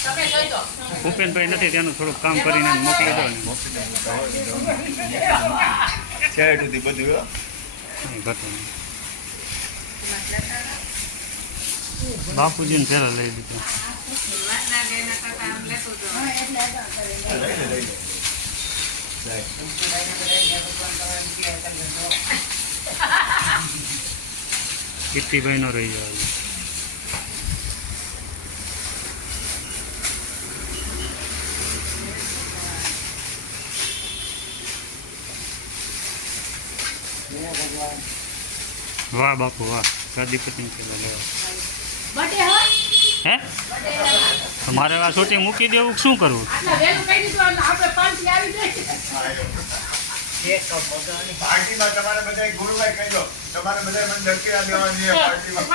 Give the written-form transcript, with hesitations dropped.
ભૂપેનભાઈ નથી તેનું થોડુંક કામ કરીને મોકલી દો ને બધું બાપુજીને પહેલા લઈ દીધું કીર્તિભાઈ નો રહી જાય વાહ બાપુ વાહ ગાદીપતિ પેલા લેવા હે તમારે આ શૂટિંગ મૂકી દેવું શું કરવું પાર્ટીમાં તમારે બધા ગુરુભાઈ કહી દો તમારે બધા મને દક્ષિણા દેવાની છે પાર્ટીમાં